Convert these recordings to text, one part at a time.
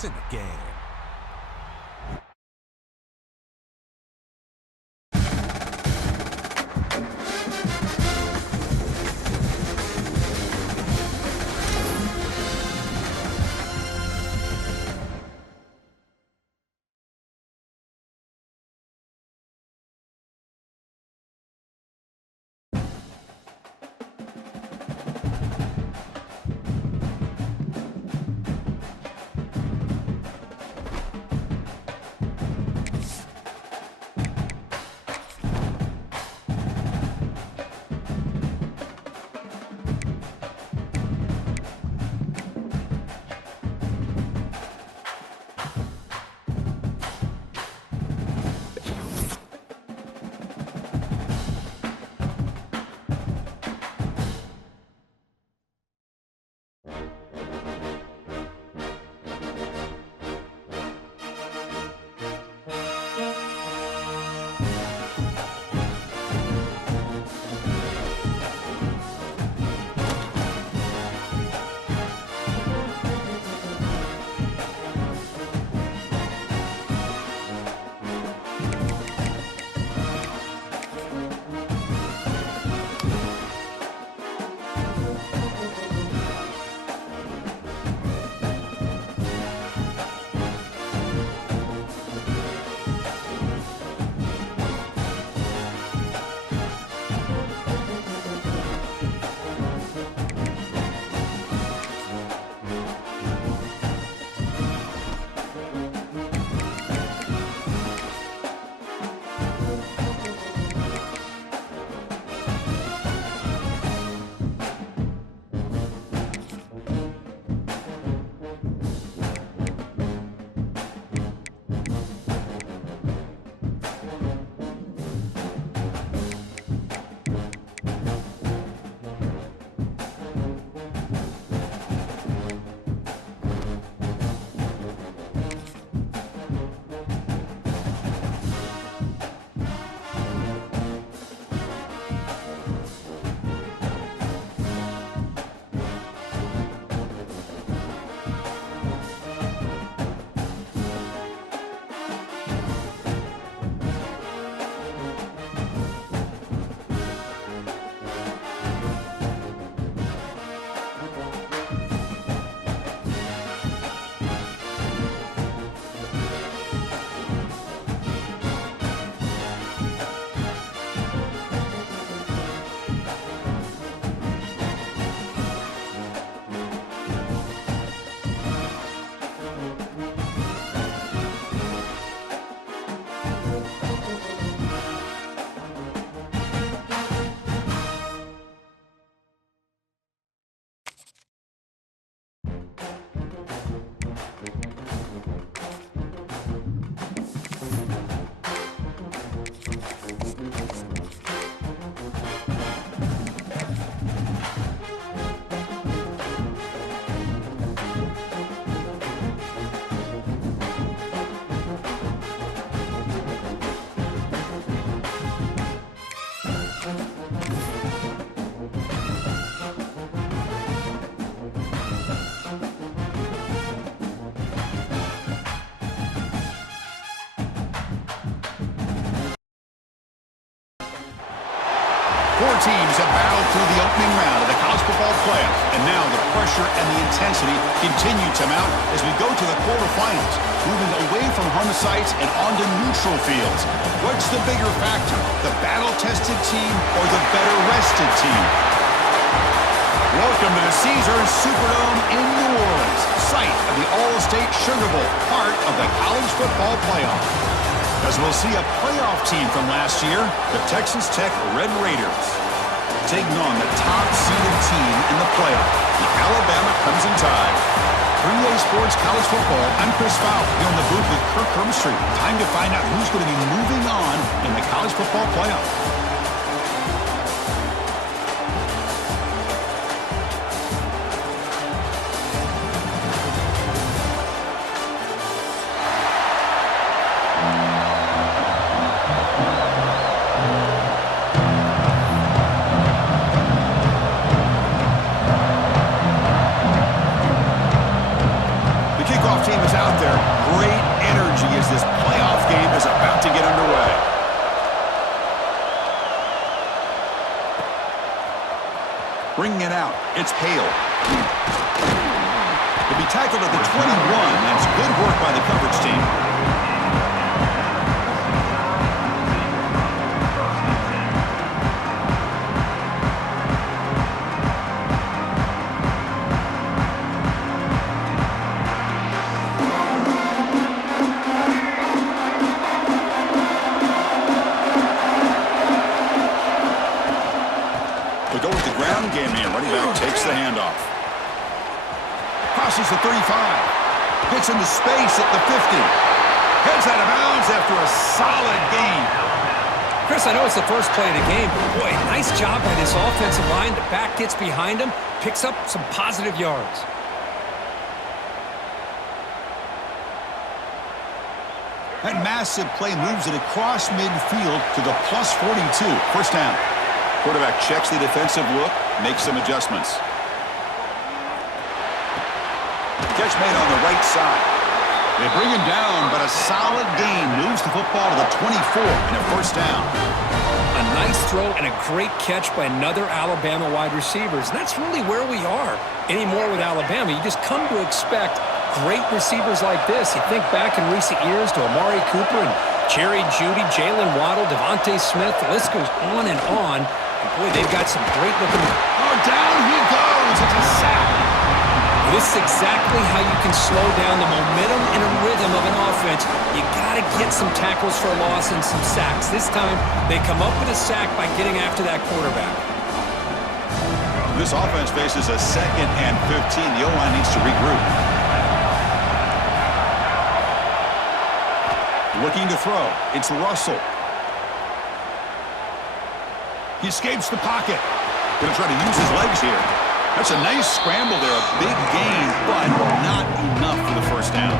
points in the game. Four teams have battled through the opening round of the college football playoff, and now the pressure and the intensity continue to mount as we go to the quarterfinals, moving away from home sites and onto neutral fields. What's the bigger factor, the battle-tested team or the better-rested team? Welcome to the Caesars Superdome in New Orleans, site of the All-State Sugar Bowl, part of the college football playoff. As we'll see a playoff team from last year, the Texas Tech Red Raiders, taking on the top-seeded team in the playoff, the Alabama Crimson Tide. 3A Sports College Football, I'm Chris Fowler, here in the booth with Kirk Hermstreet. Time to find out who's going to be moving on in the college football playoff. Team is out Bringing it out, it's Hale. He'll be tackled at the 21. That's good work by the coverage team. We'll go with the ground game here. Running back takes the handoff. Crosses the 35. Gets into space at the 50. Heads out of bounds after a solid gain. Chris, I know it's the first play of the game, but boy, nice job by this offensive line. The back gets behind him, picks up some positive yards. That massive play moves it across midfield to the plus 42. First down. Quarterback checks the defensive look, makes some adjustments. Catch made on the right side. They bring him down, but a solid gain moves the football to the 24 and a first down. A nice throw and a great catch by another Alabama wide receiver. And that's really where we are anymore with Alabama. You just come to expect great receivers like this. You think back in recent years to Amari Cooper and Jerry Jeudy, Jalen Waddle, Devontae Smith. The list goes on and on. And boy, they've got some great looking. Oh, down he goes. It's a sack. This is exactly how you can slow down the momentum and a rhythm of an offense. You got to get some tackles for loss and some sacks. This time, they come up with a sack by getting after that quarterback. This offense faces a 2nd and 15. The O-line needs to regroup. Looking to throw. It's Russell. He escapes the pocket. Going to try to use his legs here. That's a nice scramble there. A big gain, but not enough for the first down.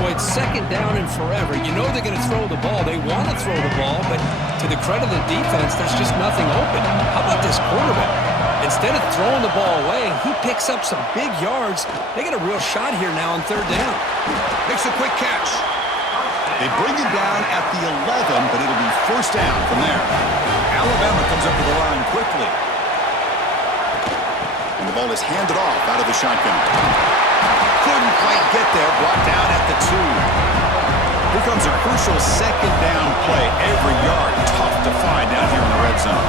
Boy, it's 2nd down and forever. You know they're going to throw the ball. They want to throw the ball, but to the credit of the defense, there's just nothing open. How about this quarterback? Instead of throwing the ball away, he picks up some big yards. They get a real shot here now on 3rd down. Makes a quick catch. They bring him down at the 11, but it'll be first down from there. Alabama comes up to the line quickly. And the ball is handed off out of the shotgun. Couldn't quite get there. Brought down at the 2. Here comes a crucial 2nd down play. Every yard tough to find down here in the red zone.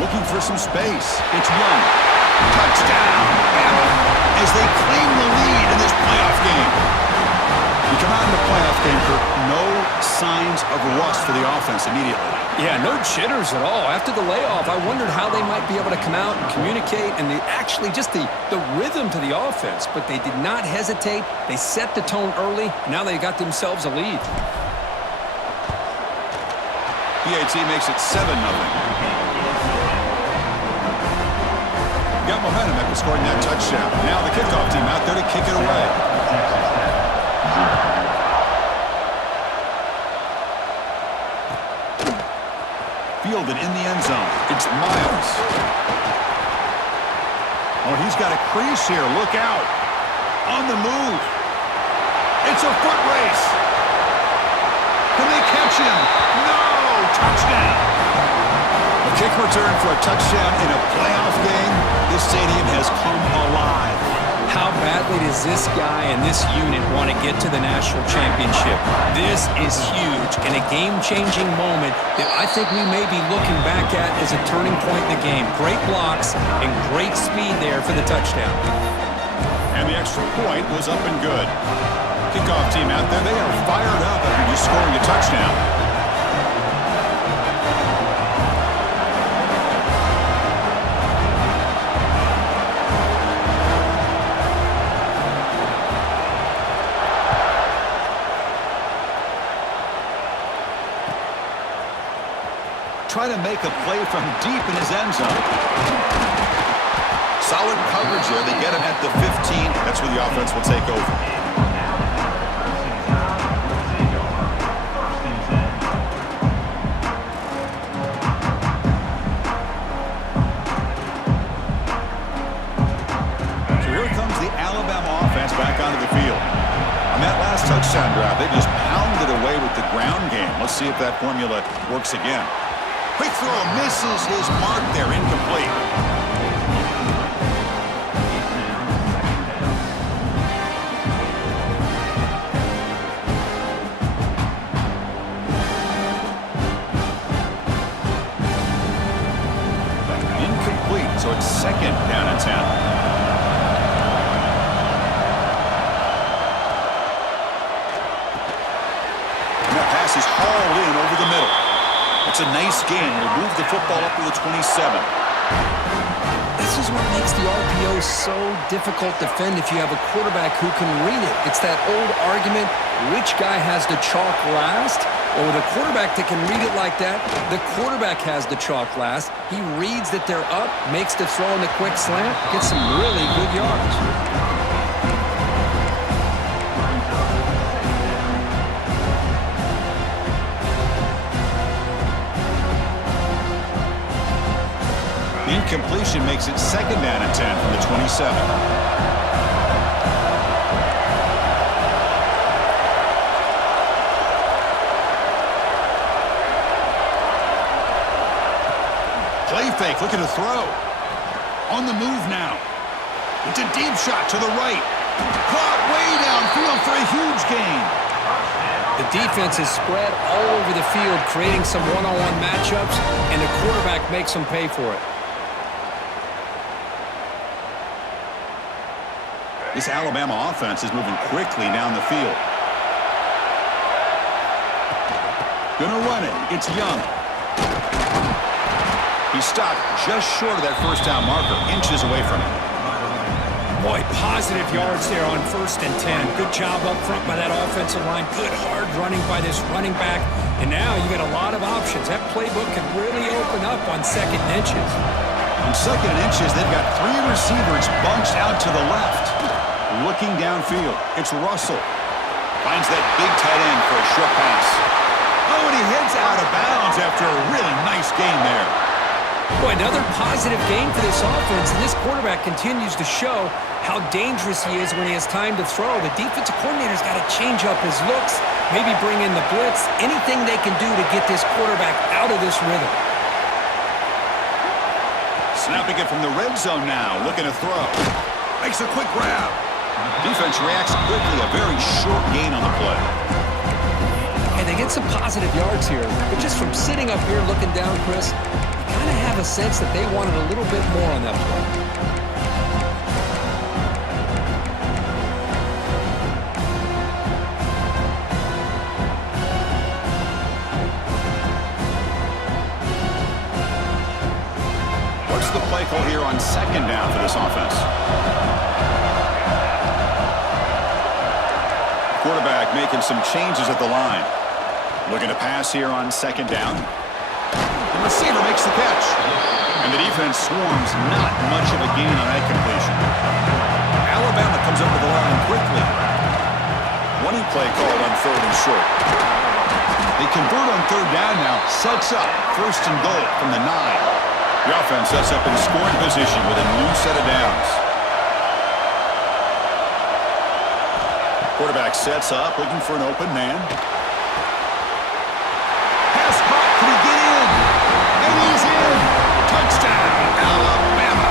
Looking for some space. It's Young. Touchdown, Bama, as they claim the lead in this playoff game. You come out in the playoff game, Kirk, no signs of rust for the offense immediately. Yeah, no jitters at all. After the layoff, I wondered how they might be able to come out and communicate and actually just the rhythm to the offense. But they did not hesitate. They set the tone early. Now they got themselves a lead. PAT makes it 7-0. Got momentum after scoring that touchdown. Now the kickoff team out there to kick it away. Fielded in the end zone. It's Miles. Oh, he's got a crease here. Look out. On the move. It's a foot race. Can they catch him? No! Touchdown. A kick return for a touchdown in a playoff game. This stadium has come alive. How badly does this guy and this unit want to get to the national championship? This is huge and a game-changing moment that I think we may be looking back at as a turning point in the game. Great blocks and great speed there for the touchdown. And the extra point was up and good. Kickoff team out there, they are fired up after just scoring a touchdown. Trying to make a play from deep in his end zone. Solid coverage there. They get him at the 15. That's where the offense will take over. So here comes the Alabama offense back onto the field. On that last touchdown drive, they just pounded away with the ground game. Let's see if that formula works again. Quick throw misses his mark there, incomplete. Incomplete, so it's second down and 10. Is hauled in over the middle. It's a nice gain. Will move the football up to the 27. This is what makes the RPO so difficult to defend if you have a quarterback who can read it. It's that old argument, which guy has the chalk last? Well, with a quarterback that can read it like that, the quarterback has the chalk last. He reads that they're up, makes the throw in the quick slant, gets some really good yards. Incompletion makes it second down and 10 from the 27. Play fake, looking to throw. On the move now. It's a deep shot to the right. Caught way downfield for a huge gain. The defense is spread all over the field, creating some one-on-one matchups, and the quarterback makes them pay for it. This Alabama offense is moving quickly down the field. Gonna run it. It's Young. He stopped just short of that first down marker, inches away from it. Boy, positive yards there on 1st and 10. Good job up front by that offensive line. Good hard running by this running back. And now you got a lot of options. That playbook can really open up on 2nd and inches. On 2nd and inches, they've got 3 receivers bunched out to the left. Looking downfield, it's Russell. Finds that big tight end for a short pass. Oh, and he heads out of bounds after a really nice gain there. Boy, another positive game for this offense, and this quarterback continues to show how dangerous he is when he has time to throw. The defensive coordinator's got to change up his looks, maybe bring in the blitz, anything they can do to get this quarterback out of this rhythm. Snapping it from the red zone now, looking to throw. Makes a quick grab. Defense reacts quickly, a very short gain on the play. And they get some positive yards here, but just from sitting up here looking down, Chris, you kind of have a sense that they wanted a little bit more on that play. What's the play call here on 2nd down for this offense? Quarterback making some changes at the line. Looking to pass here on 2nd down. The receiver makes the catch. And the defense swarms, not much of a gain on that completion. Alabama comes up with the line quickly. Running play called on 3rd and short. They convert on 3rd down now. Sets up 1st and goal from the 9. The offense sets up in scoring position with a new set of downs. Quarterback sets up, looking for an open man. Pass caught. Can he get in? And he's in. Touchdown, Alabama.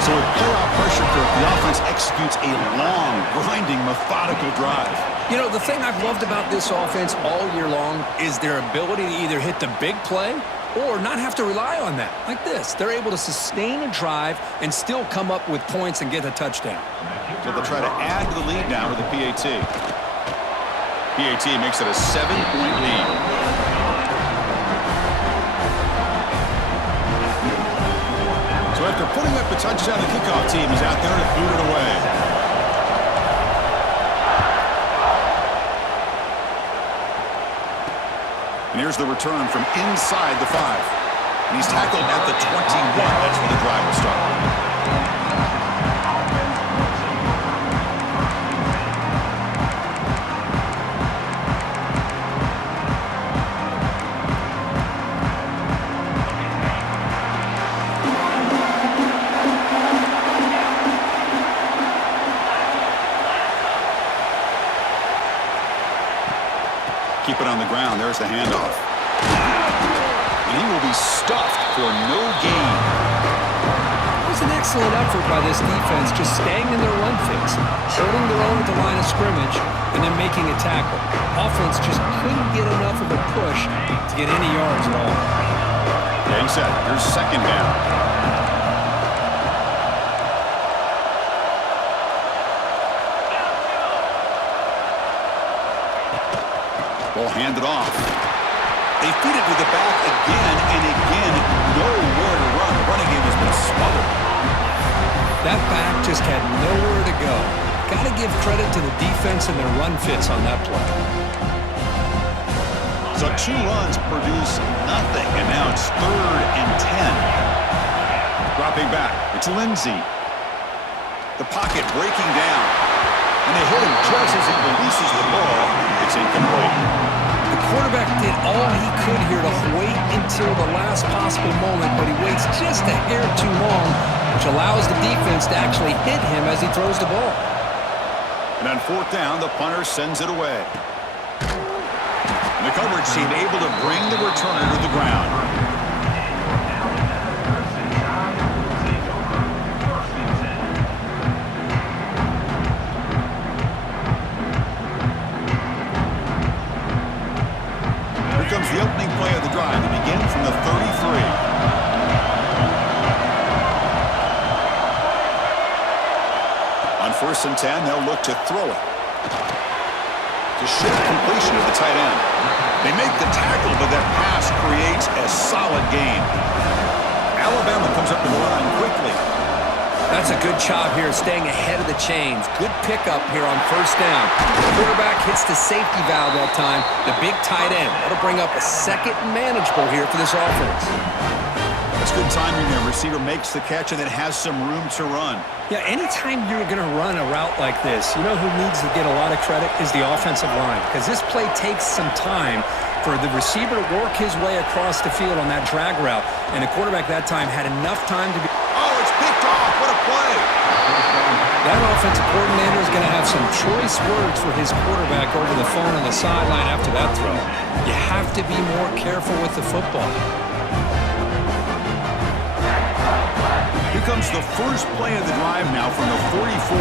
So with playoff pressure, the offense executes a long, grinding, methodical drive. You know, the thing I've loved about this offense all year long is their ability to either hit the big play or not have to rely on that. Like this. They're able to sustain a drive and still come up with points and get a touchdown. So they'll try to add to the lead now with the PAT. PAT makes it a 7-point lead. So after putting up the touchdown, the kickoff team is out there to boot it away. And here's the return from inside the 5. And he's tackled at the 21. That's where the drive will start. Keep it on the ground. There's the handoff. stuffed for no gain. It was an excellent effort by this defense, just staying in their run fits, holding their own at the line of scrimmage, and then making a tackle. Offense just couldn't get enough of a push to get any yards at all. Getting set. Here's second down. Ball handed off. They feed it to the back again and again. Nowhere to run. The running game has been smothered. That back just had nowhere to go. Got to give credit to the defense and their run fits on that play. So 2 runs produce nothing, and now it's 3rd and 10. Dropping back. It's Lindsey. The pocket breaking down. And they hit him just as he releases the ball. It's incomplete. The quarterback did all he could here to wait until the last possible moment, but he waits just a hair too long, which allows the defense to actually hit him as he throws the ball. And on 4th down, the punter sends it away. And the coverage team able to bring the returner to the ground. Here comes the opening play of the drive. They begin from the 33. On 1st and 10, they'll look to throw it. The short completion of the tight end. They make the tackle, but that pass creates a solid gain. Alabama comes up to the line quickly. That's a good job here, staying ahead of the chains. Good pickup here on 1st down. The quarterback hits the safety valve that time. The big tight end. That'll bring up a 2nd and manageable here for this offense. That's good timing there. Receiver makes the catch and then has some room to run. Yeah, anytime you're going to run a route like this, you know who needs to get a lot of credit is the offensive line, because this play takes some time for the receiver to work his way across the field on that drag route, and the quarterback that time had enough time to be... Oh, it's picked off. What a play. That offensive coordinator is going to have some choice words for his quarterback over the phone on the sideline after that throw. You have to be more careful with the football. Here comes the first play of the drive now from the 44.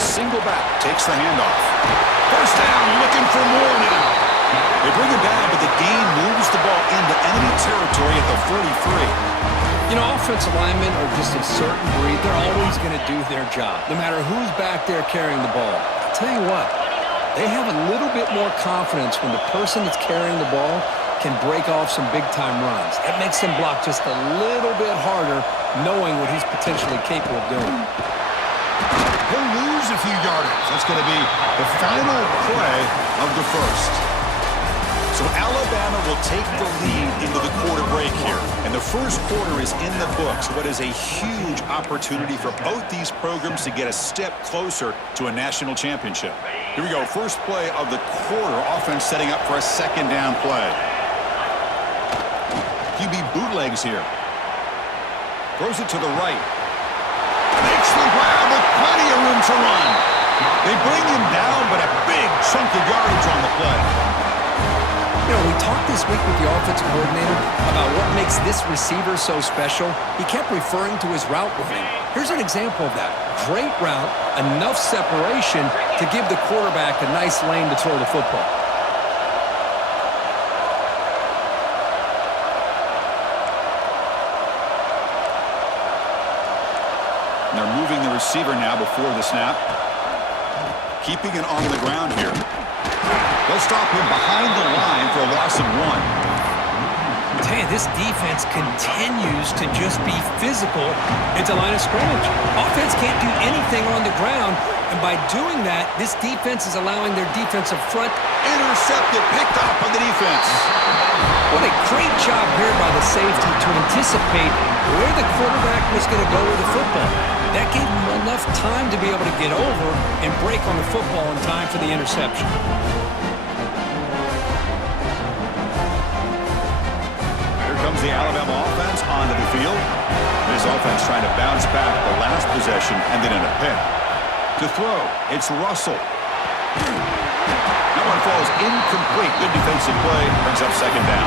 Single back, takes the handoff. 1st down, looking for more now. They bring him down, but the gain moves the ball into enemy territory at the 43. You know, offensive linemen are just a certain breed. They're always going to do their job, no matter who's back there carrying the ball. I'll tell you what, they have a little bit more confidence when the person that's carrying the ball can break off some big-time runs. It makes them block just a little bit harder, knowing what he's potentially capable of doing. He'll lose a few yardage. That's going to be the final play of the 1st. So Alabama will take the lead into the quarter break here. And the 1st quarter is in the books. What is a huge opportunity for both these programs to get a step closer to a national championship. Here we go. First play of the quarter. Offense setting up for a 2nd down play. QB bootlegs here. Throws it to the right. Makes the grab with plenty of room to run. They bring him down, but a big chunk of yardage on the play. You know, we talked this week with the offensive coordinator about what makes this receiver so special. He kept referring to his route running. Here's an example of that. Great route, enough separation to give the quarterback a nice lane to throw the football. And they're moving the receiver now before the snap. Keeping it on the ground here. They'll stop him behind the line for a loss of 1. I tell you, this defense continues to just be physical at the line of scrimmage. Offense can't do anything on the ground, and by doing that, this defense is allowing their defensive front... Intercepted, picked off by the defense. What a great job here by the safety to anticipate where the quarterback was going to go with the football. That gave him enough time to be able to get over and break on the football in time for the interception. Here comes the Alabama offense onto the field. It is offense trying to bounce back the last possession and then in a pick. To throw, it's Russell. That one falls incomplete. Good defensive play. Brings up second down.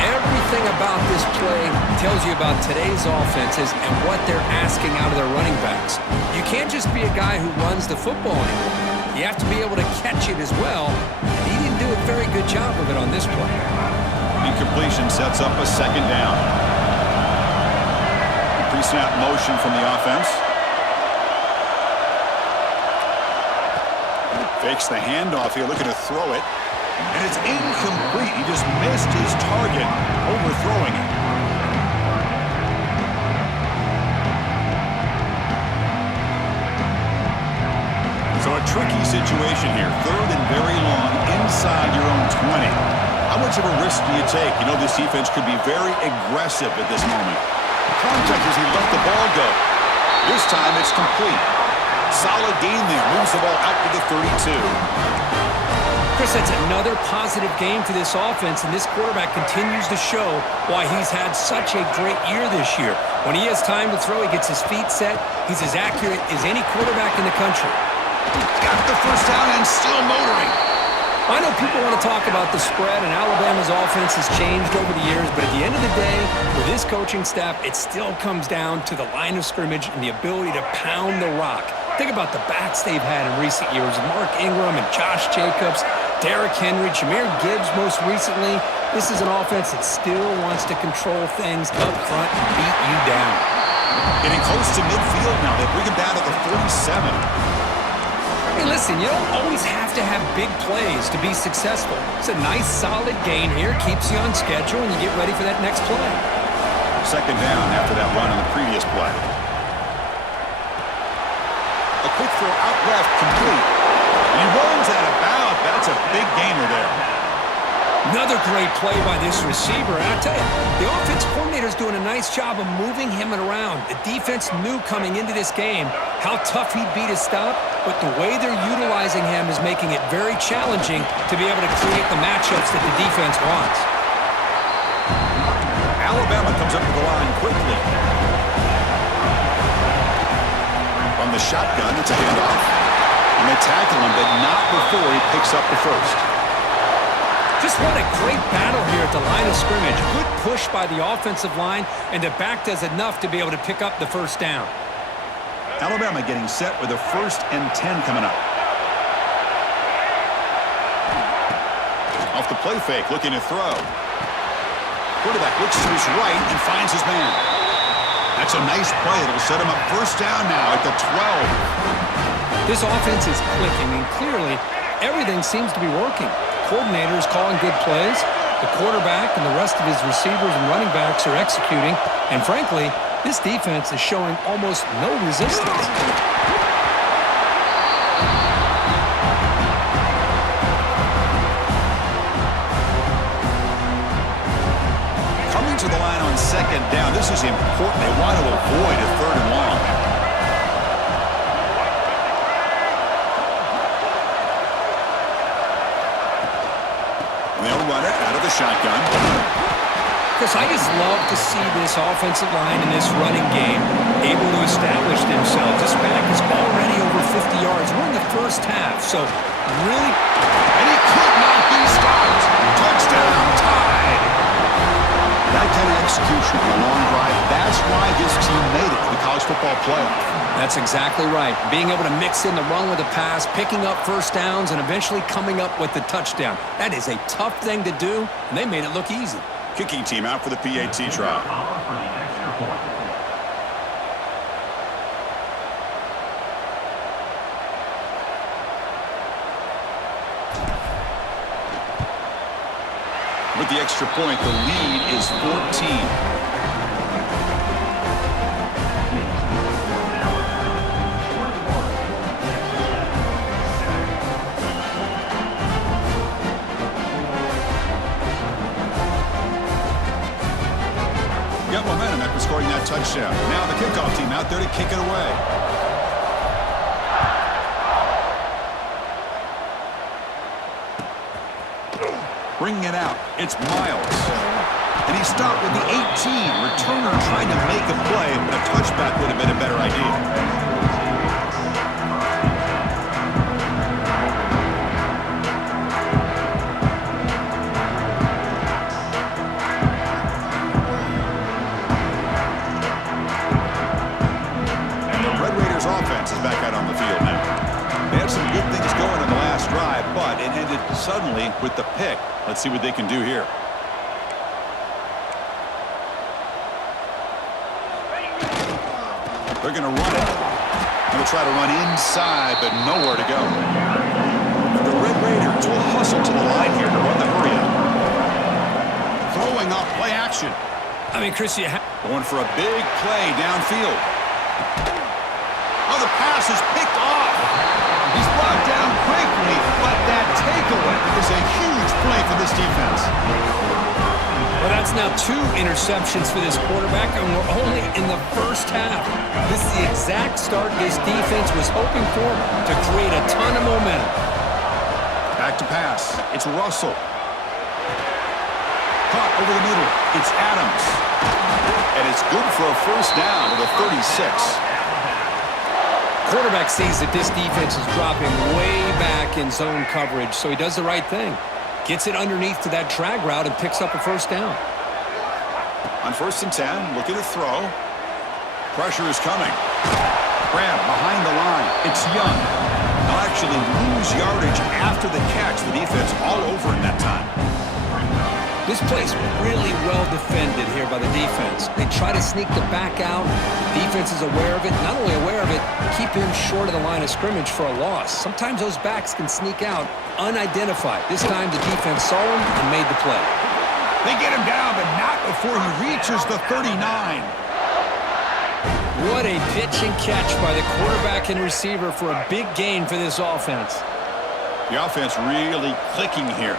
Everything about this play tells you about today's offenses and what they're asking out of their running backs. You can't just be a guy who runs the football anymore. You have to be able to catch it as well. And he didn't do a very good job of it on this play. Incompletion sets up a second down. Pre-snap motion from the offense. Fakes the handoff here, looking to throw it. And it's incomplete. He just missed his target, overthrowing it. So a tricky situation here. Third and very long inside your own 20. How much of a risk do you take? You know this defense could be very aggressive at this moment. Contact as he let the ball go. This time it's complete. Solid gain there. Moves the ball out to the 32. Chris, that's another positive game for this offense, and this quarterback continues to show why he's had such a great year this year. When he has time to throw, he gets his feet set. He's as accurate as any quarterback in the country. Got the first down and still motoring. I know people want to talk about the spread, and Alabama's offense has changed over the years, but at the end of the day, with this coaching staff, it still comes down to the line of scrimmage and the ability to pound the rock. Think about the backs they've had in recent years. Mark Ingram and Josh Jacobs, Derrick Henry, Jahmyr Gibbs most recently. This is an offense that still wants to control things up front and beat you down. Getting close to midfield now. They bring him down to the 47. Hey, listen, you don't always have to have big plays to be successful. It's a nice, solid gain here. Keeps you on schedule, and you get ready for that next play. Second down after that run on the previous play. A quick throw out left, complete. He runs out of bounds. That's a big gainer there. Another great play by this receiver. And I tell you, the offense coordinator's doing a nice job of moving him around. The defense knew coming into this game how tough he'd be to stop, but the way they're utilizing him is making it very challenging to be able to create the matchups that the defense wants. Alabama comes up to the line quickly. From the shotgun, it's a handoff. And they tackle him, but not before he picks up the first. Just what a great battle here at the line of scrimmage. Good push by the offensive line, and the back does enough to be able to pick up the first down. Alabama getting set with a 1st and 10 coming up. Off the play fake, looking to throw. Quarterback looks to his right and finds his man. That's a nice play. It'll set him up first down now at the 12. This offense is clicking, and clearly everything seems to be working. The coordinator is calling good plays. The quarterback and the rest of his receivers and running backs are executing. And frankly, this defense is showing almost no resistance. Coming to the line on second down. This is important. They want to avoid a 3rd and long. They'll run it out of the shotgun. Chris, I just love to see this offensive line in this running game able to establish themselves. This back is already over 50 yards. We're in the first half, so really... And he could not be stopped. Touchdown, tied. That kind of execution on a long drive, that's why this team made it to the college football playoff. That's exactly right. Being able to mix in the run with the pass, picking up first downs, and eventually coming up with the touchdown. That is a tough thing to do, and they made it look easy. Kicking team out for the PAT trial. With the extra point, the lead is 14. Got momentum after scoring that touchdown. Now the kickoff team out there to kick it away. Bringing it out, it's Miles. And he stopped with the 18. Returner trying to make a play, but suddenly with the pick. Let's see what they can do here. They're going to run it. Going to try to run inside, but nowhere to go. The Red Raiders will hustle to the line here to run the hurry up. Throwing off play action. I mean, Chris, going for a big play downfield. Oh, the pass is picked off. He's brought down quickly, but that takeaway is a huge play for this defense. Well, that's now 2 interceptions for this quarterback, and we're only in the first half. This is the exact start this defense was hoping for to create a ton of momentum. Back to pass. It's Russell. Caught over the middle. It's Adams. And it's good for a first down to the 36. Quarterback sees that this defense is dropping way back in zone coverage, so he does the right thing. Gets it underneath to that drag route and picks up a first down. On 1st and 10, looking to throw. Pressure is coming. Grab behind the line. It's Young. They'll actually lose yardage after the catch. The defense all over in that time. This play's really well defended here by the defense. They try to sneak the back out. The defense is aware of it. Not only aware of it, keep him short of the line of scrimmage for a loss. Sometimes those backs can sneak out unidentified. This time the defense saw him and made the play. They get him down, but not before he reaches the 39. What a pitch and catch by the quarterback and receiver for a big gain for this offense. The offense really clicking here.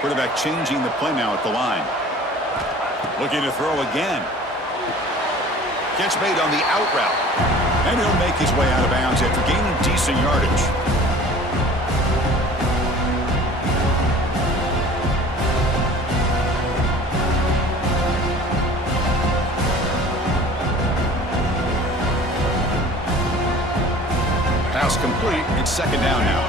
Quarterback changing the play now at the line. Looking to throw again. Catch made on the out route. And he'll make his way out of bounds after gaining decent yardage. Pass complete. It's 2nd down now.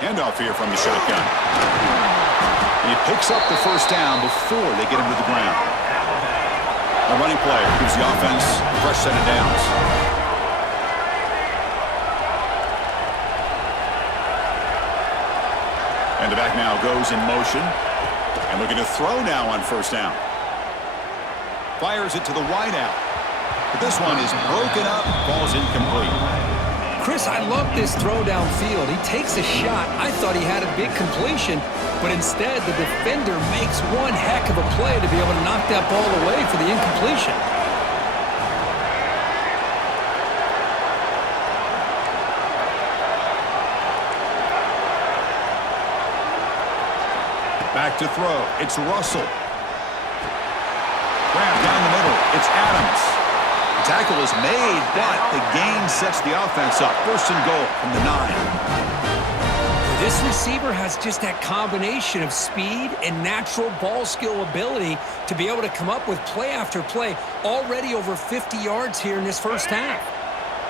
Handoff here from the shotgun. He picks up the first down before they get him to the ground. A running play gives the offense a fresh set of downs. And the back now goes in motion. And looking to throw now on 1st down. Fires it to the wideout. But this one is broken up, falls incomplete. Chris, I love this throw downfield. He takes a shot. I thought he had a big completion, but instead the defender makes one heck of a play to be able to knock that ball away for the incompletion. Back to throw. It's Russell. Grab down the middle. It's Adams. The tackle is made, but the gain sets the offense up. 1st and goal from the 9. This receiver has just that combination of speed and natural ball skill ability to be able to come up with play after play, already over 50 yards here in this first half.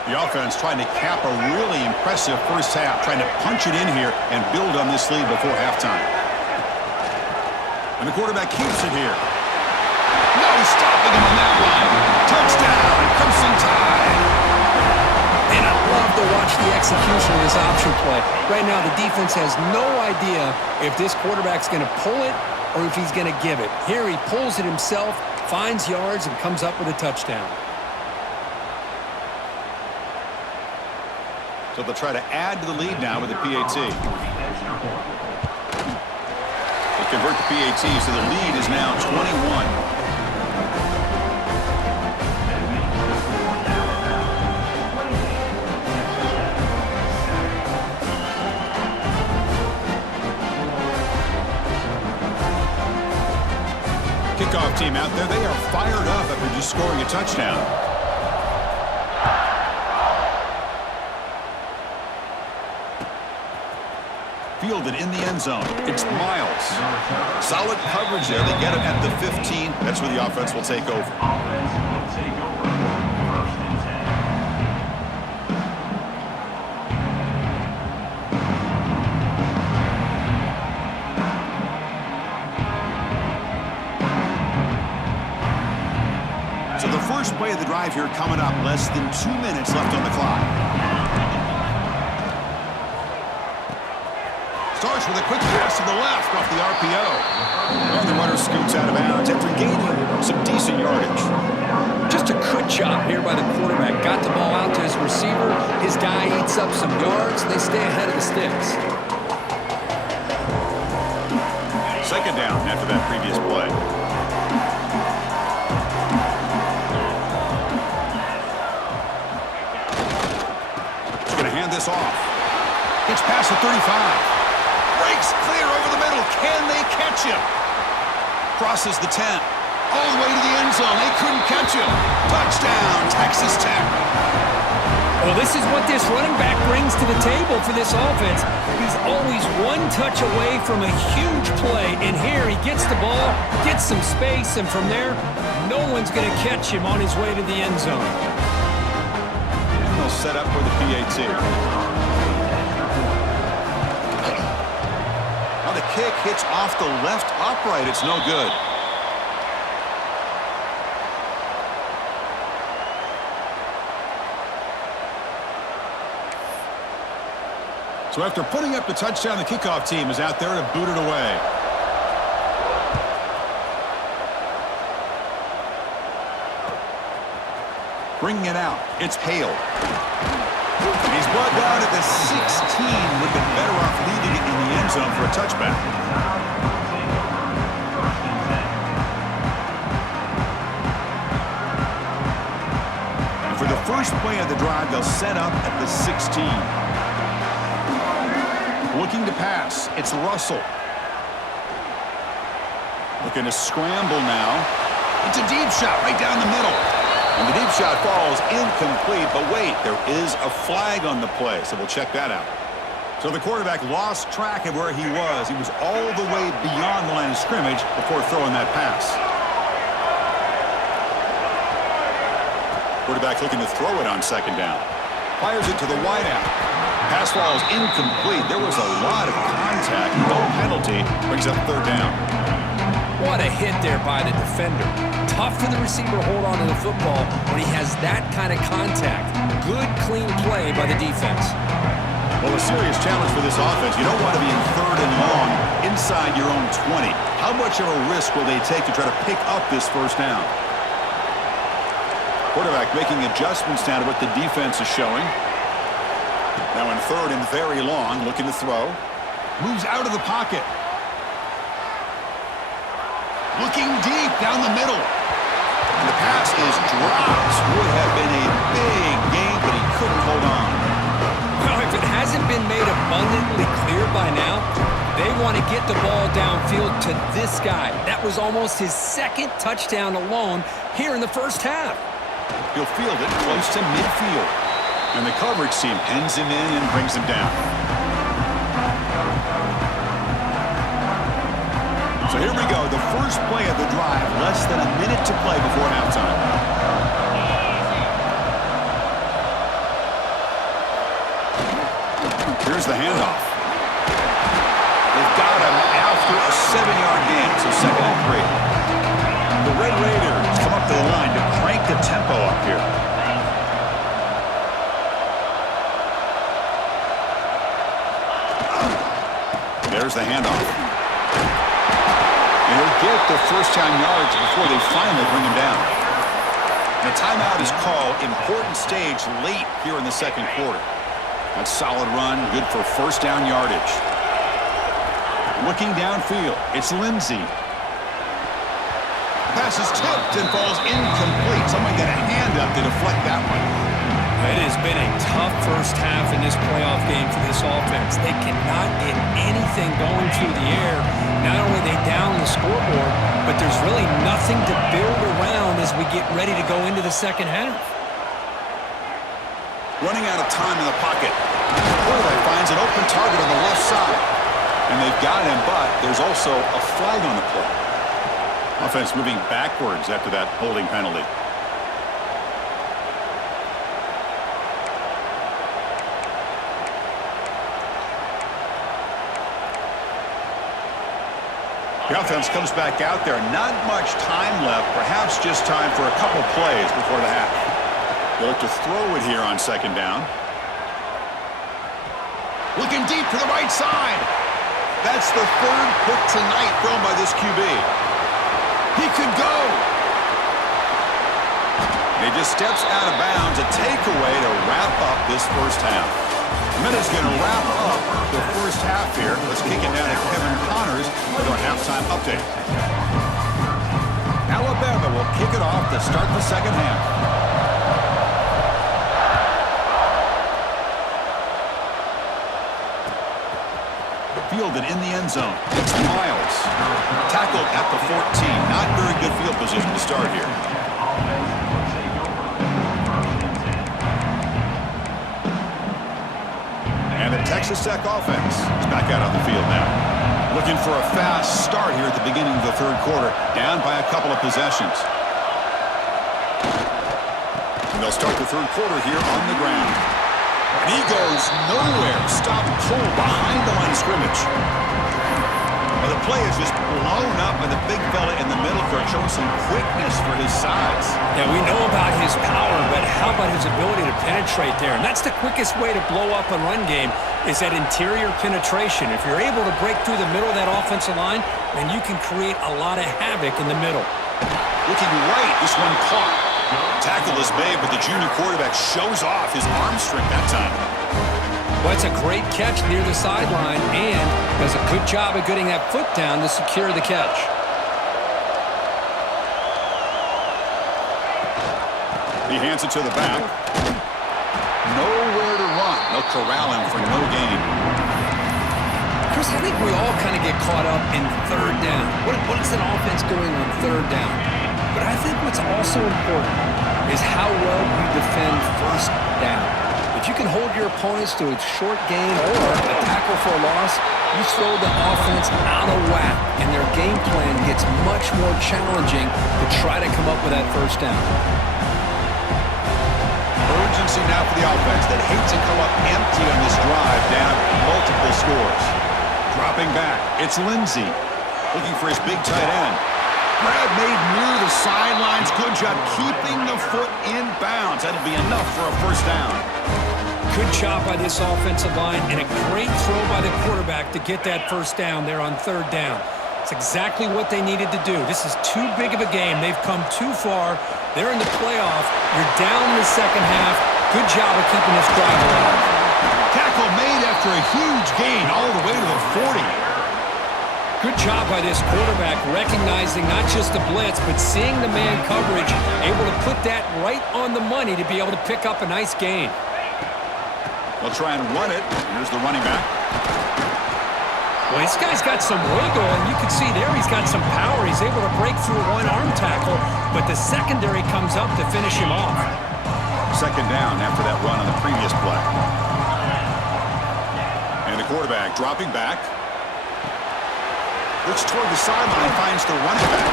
The offense trying to cap a really impressive first half, trying to punch it in here and build on this lead before halftime. And the quarterback keeps it here. No stopping him on that line. Touchdown, Crimson Tide. And I love to watch the execution of this option play. Right now, the defense has no idea if this quarterback's going to pull it or if he's going to give it. Here he pulls it himself, finds yards, and comes up with a touchdown. So they'll try to add to the lead now with the PAT. They convert the PAT, so the lead is now 21. Kickoff team out there, they are fired up after just scoring a touchdown. Fielded in the end zone. It's Miles. Solid coverage there. They get him at the 15. That's where the offense will take over. play of the drive here coming up. Less than 2 minutes left on the clock. Starts with a quick pass to the left off the RPO. And the runner scoots out of bounds after gaining some decent yardage. Just a good job here by the quarterback. Got the ball out to his receiver. His guy eats up some yards. They stay ahead of the sticks. Second down after that previous play. He's going to hand this off. Gets past the 35. Breaks clear over the middle. Can they catch him? Crosses the 10. All the way to the end zone. They couldn't catch him. Touchdown, Texas Tech. Well, this is what this running back brings to the table for this offense. He's always one touch away from a huge play. And here he gets the ball, gets some space, and from there, no one's going to catch him on his way to the end zone. And they'll set up for the PAT. Now the kick hits off the left upright. It's no good. So after putting up the touchdown, the kickoff team is out there to boot it away. Bringing it out. It's Hale. He's brought down at the 16. Would have been better off leaving it in the end zone for a touchback. And for the first play of the drive, they'll set up at the 16. Looking to pass. It's Russell. Looking to scramble now. It's a deep shot right down the middle. And the deep shot falls incomplete. But wait, there is a flag on the play, so we'll check that out. So the quarterback lost track of where he was. He was all the way beyond the line of scrimmage before throwing that pass. Quarterback looking to throw it on second down. Fires it to the wideout. Pass falls incomplete. There was a lot of contact. No penalty. Brings up third down. What a hit there by the defender. Tough for the receiver to hold on to the football when he has that kind of contact. Good, clean play by the defense. Well, a serious challenge for this offense. You don't want to be in third and long inside your own 20. How much of a risk will they take to try to pick up this first down? Quarterback making adjustments now to what the defense is showing. Now in third and very long, looking to throw. Moves out of the pocket. Looking deep down the middle. And the pass is dropped. Would have been a big gain, but he couldn't hold on. Well, if it hasn't been made abundantly clear by now, they want to get the ball downfield to this guy. That was almost his second touchdown alone here in the first half. He'll field it close to midfield. And the coverage team pens him in and brings him down. So here we go, the first play of the drive, less than a minute to play before halftime. Here's the handoff. They've got him after a 7-yard gain, so second and 3. The Red Raiders come up to the line to crank the tempo up here. There's the handoff. And he'll get the first-down yards before they finally bring him down. And a timeout is called. Important stage late here in the second quarter. That solid run, good for first-down yardage. Looking downfield, it's Lindsey. Pass is tipped and falls incomplete. Someone got a hand up to deflect that one. It has been a tough first half in this playoff game for this offense. They cannot get anything going through the air. Not only are they down the scoreboard, but there's really nothing to build around as we get ready to go into the second half. Running out of time in the pocket. Quarterback finds an open target on the left side. And they've got him, but there's also a flag on the play. Offense moving backwards after that holding penalty. The offense comes back out there. Not much time left. Perhaps just time for a couple plays before the half. They look to throw it here on second down. Looking deep to the right side. That's the third pick tonight thrown by this QB. He could go. He just steps out of bounds. A takeaway to wrap up this first half. A minute's going to wrap up the first half here. Let's kick it down to Kevin Connors with our halftime update. Alabama will kick it off to start the second half. Fielded in the end zone. It's Miles. Tackled at the 14. Not very good field position to start here. And the Texas Tech offense is back out on the field now. Looking for a fast start here at the beginning of the third quarter. Down by a couple of possessions. And they'll start the third quarter here on the ground. And he goes nowhere. Stop cold behind the line of scrimmage. Well, the play is just blown up by the big fella in the middle for showing some quickness for his size. Yeah, we know about his power, but how about his ability to penetrate there? And that's the quickest way to blow up a run game is that interior penetration. If you're able to break through the middle of that offensive line, then you can create a lot of havoc in the middle. Looking right, this one caught. Tackle is made, but the junior quarterback shows off his arm strength that time. Well, it's a great catch near the sideline and does a good job of getting that foot down to secure the catch. He hands it to the back. Nowhere to run. They'll corral him for no gain. Chris, I think we all kind of get caught up in third down. What is an offense doing on third down? But I think what's also important is how well you defend first down. If you can hold your opponents to a short gain or a tackle for a loss, you throw the offense out of whack, and their game plan gets much more challenging to try to come up with that first down. Urgency now for the offense that hates to come up empty on this drive, down multiple scores. Dropping back, it's Lindsey looking for his big tight end. Grab made near the sidelines. Good job keeping the foot in bounds. That'll be enough for a first down. Good job by this offensive line and a great throw by the quarterback to get that first down there on third down. It's exactly what they needed to do. This is too big of a game. They've come too far. They're in the playoff. You're down in the second half. Good job of keeping this drive alive. Tackle made after a huge gain all the way to the 40. Good job by this quarterback recognizing not just the blitz, but seeing the man coverage, able to put that right on the money to be able to pick up a nice gain. They'll try and run it. Here's the running back. Well, this guy's got some wiggle, and you can see there he's got some power. He's able to break through one arm tackle, but the secondary comes up to finish him off. Second down after that run on the previous play. And the quarterback dropping back. Looks toward the sideline, finds the running back.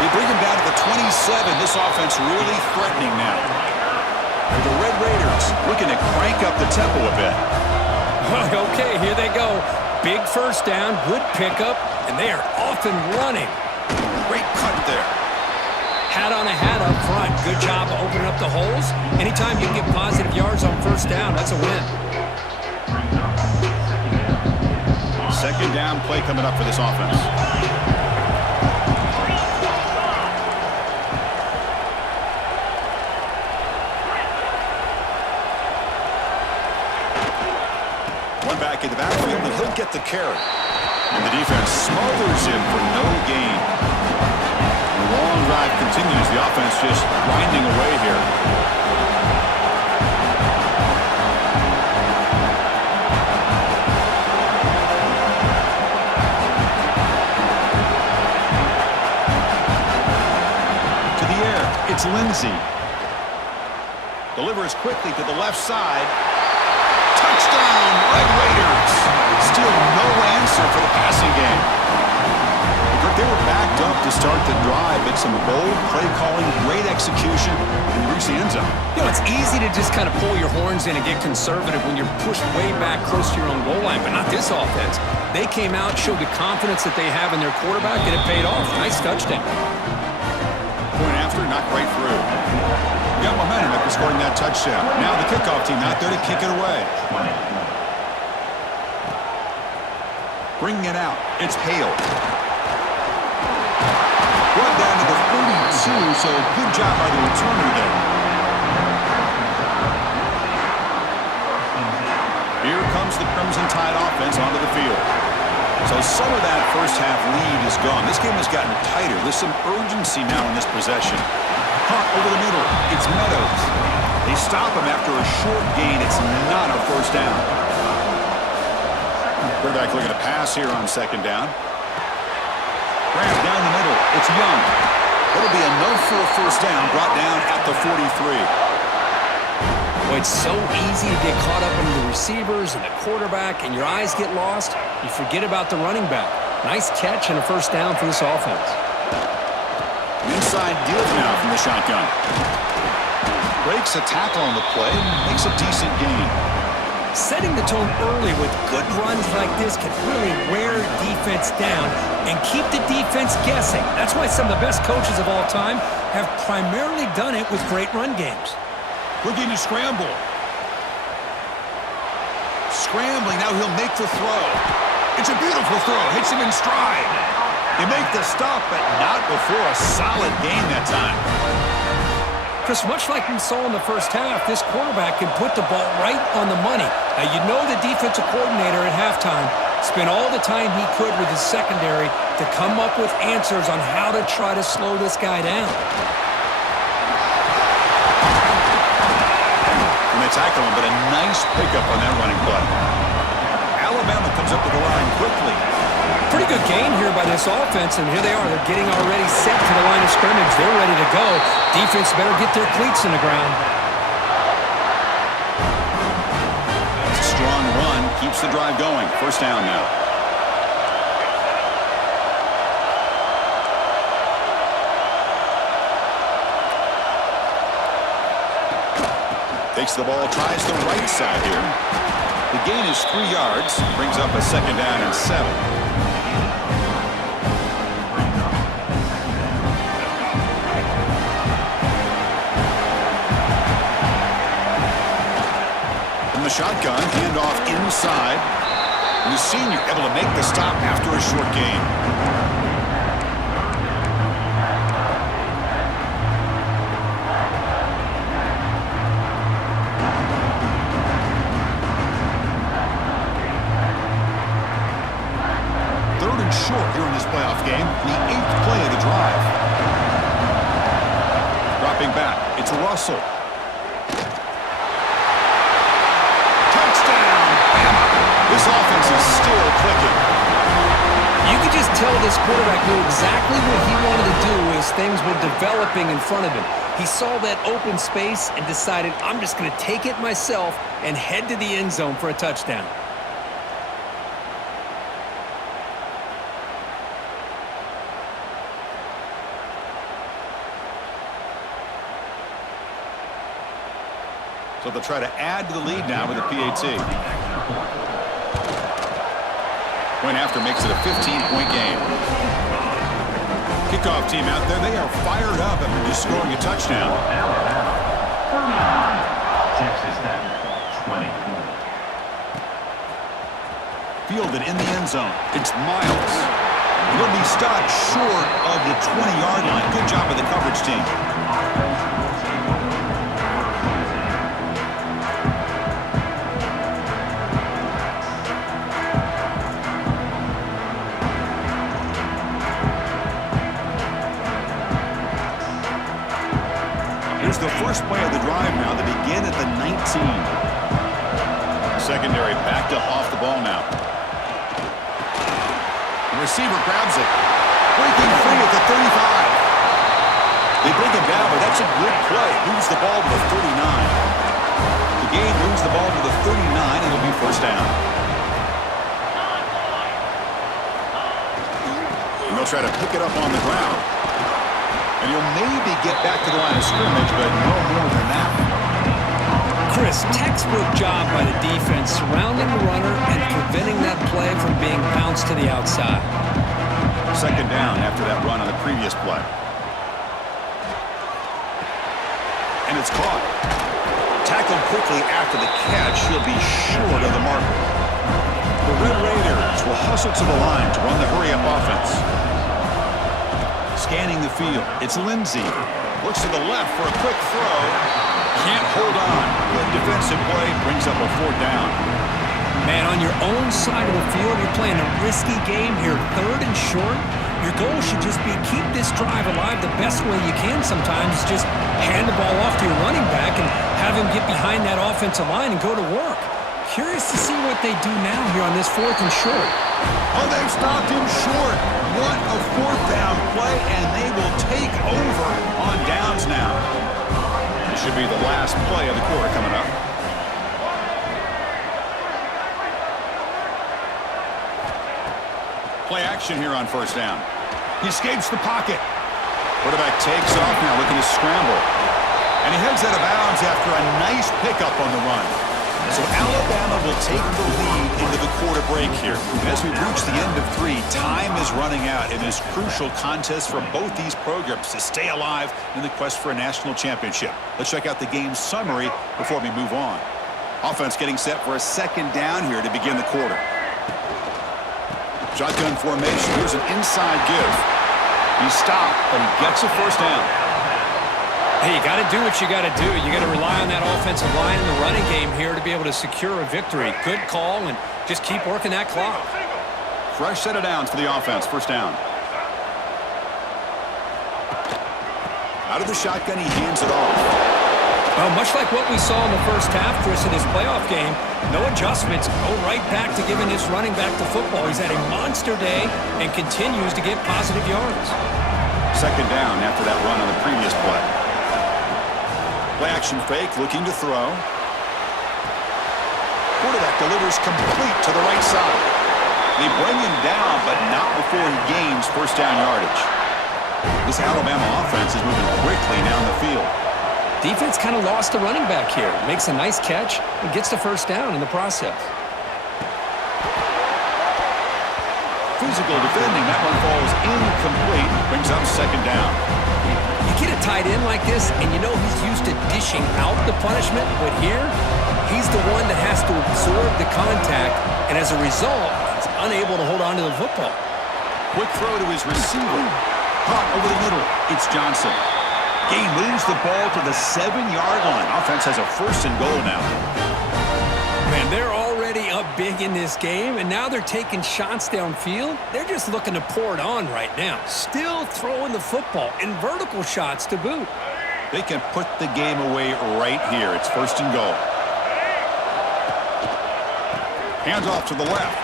They bring him down to the 27. This offense really threatening now. And the Red Raiders looking to crank up the tempo a bit. Okay, here they go. Big first down, good pickup, and they are off and running. Great cut there. Hat on a hat up front. Good job of opening up the holes. Anytime you can get positive yards on first down, that's a win. Second down play coming up for this offense. One back in the backfield, and he'll get the carry. And the defense smothers him for no gain. The long drive continues. The offense just grinding away here. It's Lindsey. Delivers quickly to the left side. Touchdown, Red Raiders. Still no answer for the passing game. They were backed up to start the drive. It's some bold play calling, great execution, and they reach the end zone. You know, it's easy to just kind of pull your horns in and get conservative when you're pushed way back close to your own goal line, but not this offense. They came out, showed the confidence that they have in their quarterback, and it paid off. Nice touchdown. Point after, not quite through. Got momentum after scoring that touchdown. Now the kickoff team out there to kick it away. Bringing it out. It's Hale. Brought down to the 42, so good job by the returner there. Here comes the Crimson Tide offense onto the field. So some of that first half lead is gone. This game has gotten tighter. There's some urgency now in this possession. Hunt over the middle. It's Meadows. They stop him after a short gain. It's not a first down. Quarterback looking to pass here on second down. Grab down the middle. It's Young. That'll be enough for a first down, brought down at the 43. Well, it's so easy to get caught up in the receivers and the quarterback, and your eyes get lost. You forget about the running back. Nice catch and a first down for this offense. Inside deal now from the shotgun. Breaks a tackle on the play and makes a decent gain. Setting the tone early with good runs like this can really wear defense down and keep the defense guessing. That's why some of the best coaches of all time have primarily done it with great run games. Looking to scramble. Scrambling, now he'll make the throw. It's a beautiful throw, hits him in stride. They make the stop, but not before a solid gain that time. Chris, much like we saw in the first half, this quarterback can put the ball right on the money. Now, you know the defensive coordinator at halftime spent all the time he could with his secondary to come up with answers on how to try to slow this guy down. And they tackle him, but a nice pickup on that running play. Alabama comes up to the line quickly. Pretty good game here by this offense, and here they are. They're getting already set to the line of scrimmage. They're ready to go. Defense better get their cleats in the ground. Strong run keeps the drive going. First down now. Takes the ball, tries the right side here. The gain is 3 yards. Brings up a second down and 7. The shotgun, handoff inside. And the senior able to make the stop after a short gain. Third and short here in this playoff game. The 8th play of the drive. Dropping back, it's Russell. This offense is still clicking. You could just tell this quarterback knew exactly what he wanted to do as things were developing in front of him. He saw that open space and decided, I'm just going to take it myself and head to the end zone for a touchdown. So they'll try to add to the lead now with a PAT. Point after makes it a 15-point game. Kickoff team out there, they are fired up after just scoring a touchdown. Texas Tech, 20. Fielded in the end zone. It's Miles. He'll be stopped short of the 20-yard line. Good job by the coverage team. Here's the first play of the drive now. They begin at the 19. Secondary backed up off the ball now. The receiver grabs it. Breaking free at the 35. They bring him down, but that's a good play. Moves the ball to the 39. The gain moves the ball to the 39, and it'll be first down. And they'll They'll try to pick it up on the ground. And he'll maybe get back to the line of scrimmage, but no more than that. Chris, textbook job by the defense surrounding the runner and preventing that play from being bounced to the outside. Second down after that run on the previous play. And it's caught. Tackled quickly after the catch. He'll be short of the marker. The Red Raiders will hustle to the line to run the hurry-up offense. Scanning the field. It's Lindsey. Looks to the left for a quick throw. Can't hold on. Good defensive play. Brings up a fourth down. Man, on your own side of the field, you're playing a risky game here. Third and short. Your goal should just be keep this drive alive the best way you can sometimes. Just hand the ball off to your running back and have him get behind that offensive line and go to work. Curious to see what they do now here on this fourth and short. Oh, they've stopped him short. What a fourth down play, and they will take over on downs now. This should be the last play of the quarter coming up. Play action here on first down. He escapes the pocket. Quarterback takes off now, looking to scramble. And he heads out of bounds after a nice pickup on the run. So Alabama will take the lead into the quarter break here. And as we reach the end of 3, time is running out in this crucial contest for both these programs to stay alive in the quest for a national championship. Let's check out the game summary before we move on. Offense getting set for a second down here to begin the quarter. Shotgun formation. Here's an inside give. He stopped, but he gets a first down. Hey, you got to do what you got to do. You got to rely on that offensive line in the running game here to be able to secure a victory. Good call, and just keep working that clock. Fresh set of downs for the offense. First down. Out of the shotgun, he hands it off. Well, much like what we saw in the first half, Chris, in this playoff game, no adjustments. Go right back to giving this running back the football. He's had a monster day and continues to get positive yards. Second down after that run on the previous play. Play action fake, looking to throw. Quarterback delivers complete to the right side. They bring him down, but not before he gains first down yardage. This Alabama offense is moving quickly down the field. Defense kind of lost the running back here. Makes a nice catch and gets the first down in the process. Physical defending. That one falls incomplete. Brings up second down. You get a tight end like this, and you know he's used to dishing out the punishment, but here, he's the one that has to absorb the contact, and as a result, he's unable to hold on to the football. Quick throw to his receiver. Caught over the middle. It's Johnson. Gain moves the ball to the 7-yard line. Offense has a first and goal now. Man, they're already up big in this game, and now they're taking shots downfield. They're just looking to pour it on right now. Still throwing the football and vertical shots to boot. They can put the game away right here. It's first and goal. Hands off to the left.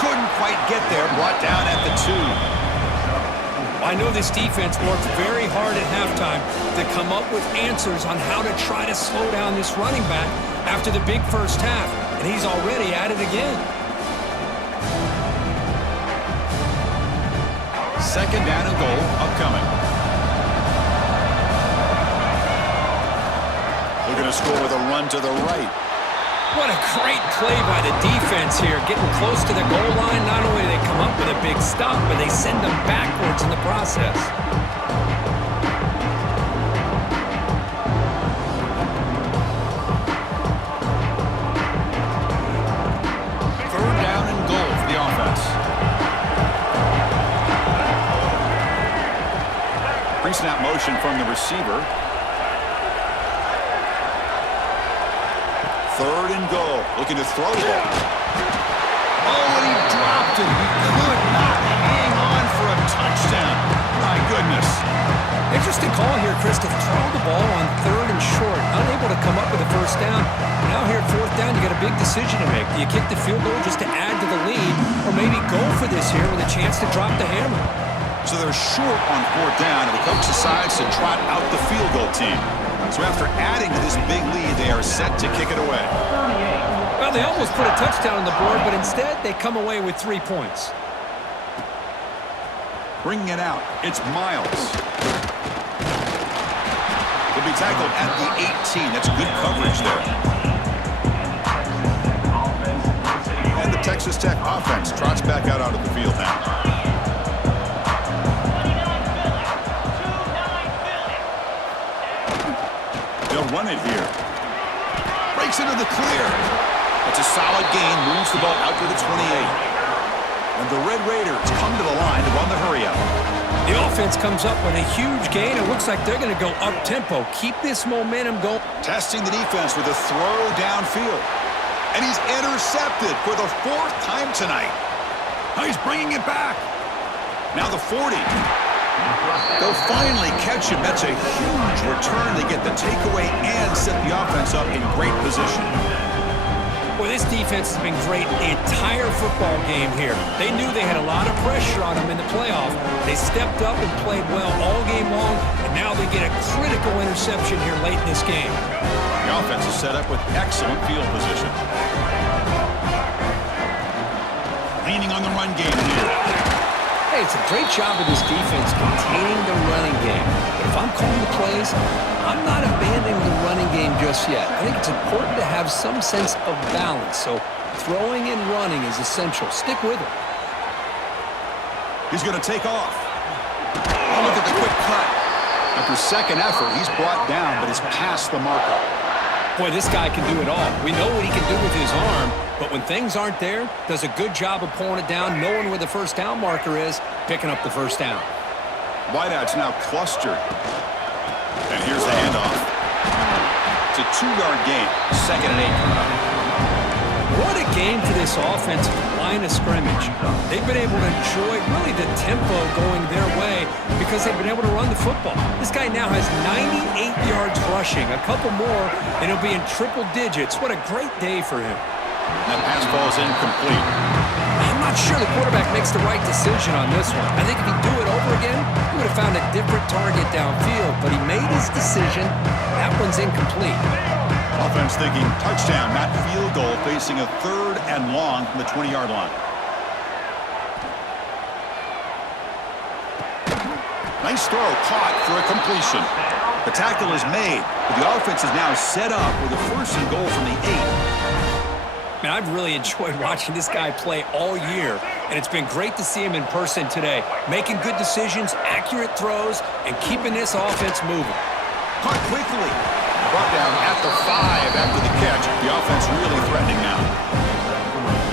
Couldn't quite get there. Brought down at the 2. I know this defense worked very hard at halftime to come up with answers on how to try to slow down this running back after the big first half, and he's already at it again. Second down and goal upcoming. Looking to score with a run to the right. What a great play by the defense here, getting close to the goal line. Not only do they come up with a big stop, but they send them backwards in the process. Third down and goal for the offense. Pre-snap motion from the receiver. Third and goal. Looking to throw the ball. Oh, and he dropped it. He could not hang on for a touchdown. My goodness. Interesting call here, Chris, to throw the ball on third and short. Unable to come up with a first down. Now here at fourth down, you got a big decision to make. Do you kick the field goal just to add to the lead, or maybe go for this here with a chance to drop the hammer? So they're short on fourth down, and the coach decides to trot out the field goal team. So after adding to this big lead, they are set to kick it away. Well, they almost put a touchdown on the board, but instead they come away with 3 points. Bringing it out, it's Miles. He'll be tackled at the 18. That's good coverage there. And the Texas Tech offense trots back out onto the field now. They'll run it here. Breaks into the clear. It's a solid gain. Moves the ball out to the 28. And the Red Raiders come to the line to run the hurry-up. The offense comes up with a huge gain. It looks like they're going to go up-tempo. Keep this momentum going. Testing the defense with a throw downfield. And he's intercepted for the 4th time tonight. Now he's bringing it back. Now the 40. They'll finally catch him. That's a huge return. They get the takeaway and set the offense up in great position. Boy, this defense has been great the entire football game here. They knew they had a lot of pressure on them in the playoff. They stepped up and played well all game long, and now they get a critical interception here late in this game. The offense is set up with excellent field position. Leaning on the run game here. Hey, it's a great job of this defense containing the running game. But if I'm calling the plays, I'm not abandoning the running game just yet. I think it's important to have some sense of balance. So throwing and running is essential. Stick with it. He's going to take off. Oh, look at the quick cut. After second effort, he's brought down, but is past the marker. Boy, this guy can do it all. We know what he can do with his arm, but when things aren't there, does a good job of pulling it down, knowing where the first down marker is, picking up the first down. Wideout's now clustered. And here's the handoff. It's a 2-yard gain. 2nd and 8 coming up. What a game for this offensive line of scrimmage. They've been able to enjoy really the tempo going their way because they've been able to run the football. This guy now has 98 yards rushing, a couple more, and he'll be in triple digits. What a great day for him. That pass ball's incomplete. I'm not sure the quarterback makes the right decision on this one. I think if he'd do it over again, he would have found a different target downfield, but he made his decision. That one's incomplete. Offense thinking touchdown, not field goal, facing a 3rd and long from the 20-yard line. Nice throw, caught for a completion. The tackle is made, but the offense is now set up with a 1st and goal from the 8. Man, I've really enjoyed watching this guy play all year, and it's been great to see him in person today, making good decisions, accurate throws, and keeping this offense moving. Caught quickly. Brought down at the 5 after the catch. The offense really threatening now.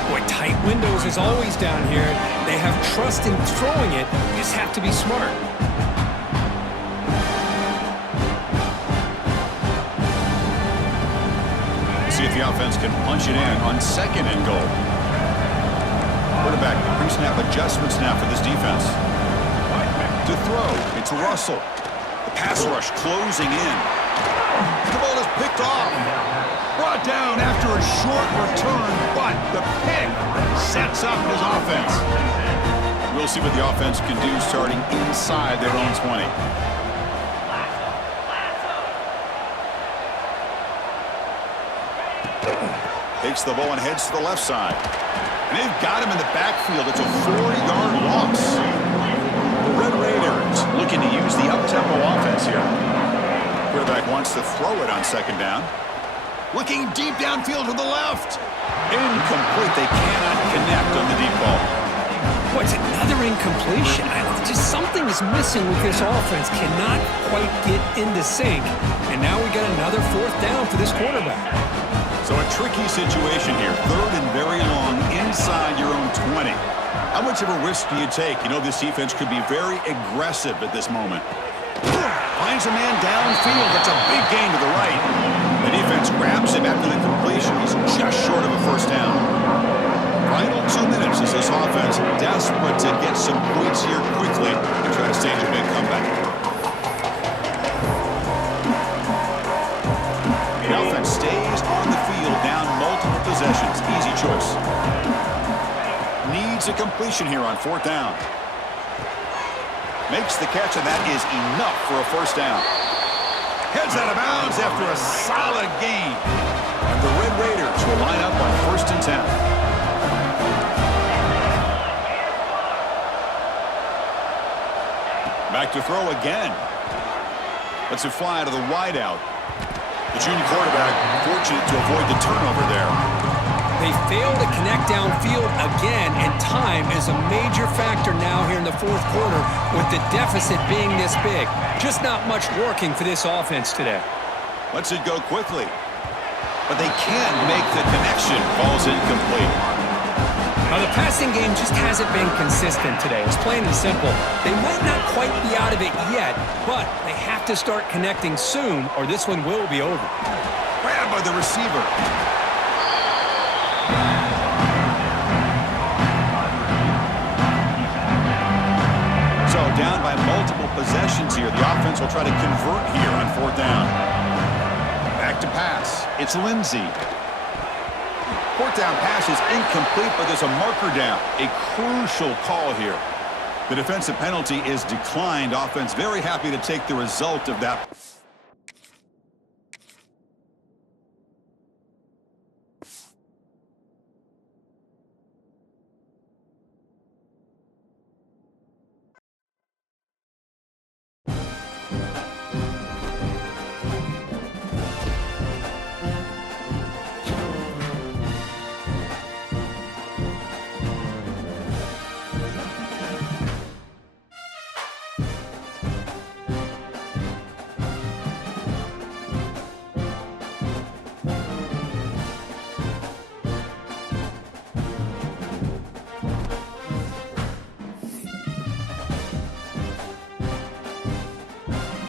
Boy, tight windows is always down here. They have trust in throwing it. You just have to be smart. See if the offense can punch it in on 2nd and goal. Quarterback pre-snap adjustments now for this defense. To throw, it's Russell. The pass rush closing in. The ball is picked off. Brought down after a short return, but the pick sets up his offense. We'll see what the offense can do starting inside their own 20. Takes the ball and heads to the left side. And they've got him in the backfield. It's a 40-yard loss. The Red Raiders looking to use the up-tempo offense here. Quarterback wants to throw it on 2nd down. Looking deep downfield to the left. Incomplete. They cannot connect on the deep ball. Boy, it's another incompletion. Just something is missing with this offense. Cannot quite get into sync. And now we got another 4th down for this quarterback. So a tricky situation here. 3rd and very long inside your own 20. How much of a risk do you take? You know this defense could be very aggressive at this moment. Finds a man downfield. That's a big gain to the right. The defense grabs him after the completion. He's just short of a 1st down. Final 2 minutes as this offense desperate to get some points here quickly and try to stage a big comeback. The offense stays on the field, down multiple possessions. Easy choice. Needs a completion here on 4th down. Makes the catch, and that is enough for a 1st down. Heads out of bounds after a solid gain. And the Red Raiders will line up on 1st and 10. Back to throw again. Lets it fly out of the wideout. The junior quarterback fortunate to avoid the turnover there. They fail to connect downfield again, and time is a major factor now here in the fourth quarter with the deficit being this big. Just not much working for this offense today. Lets it go quickly. But they can't make the connection. Ball's incomplete. Now, the passing game just hasn't been consistent today. It's plain and simple. They might not quite be out of it yet, but they have to start connecting soon, or this one will be over. Grabbed by the receiver. So down by multiple possessions here. The offense will try to convert here on fourth down. Back to pass. It's Lindsey. Fourth down pass is incomplete, but there's a marker down. A crucial call here. The defensive penalty is declined. Offense very happy to take the result of that.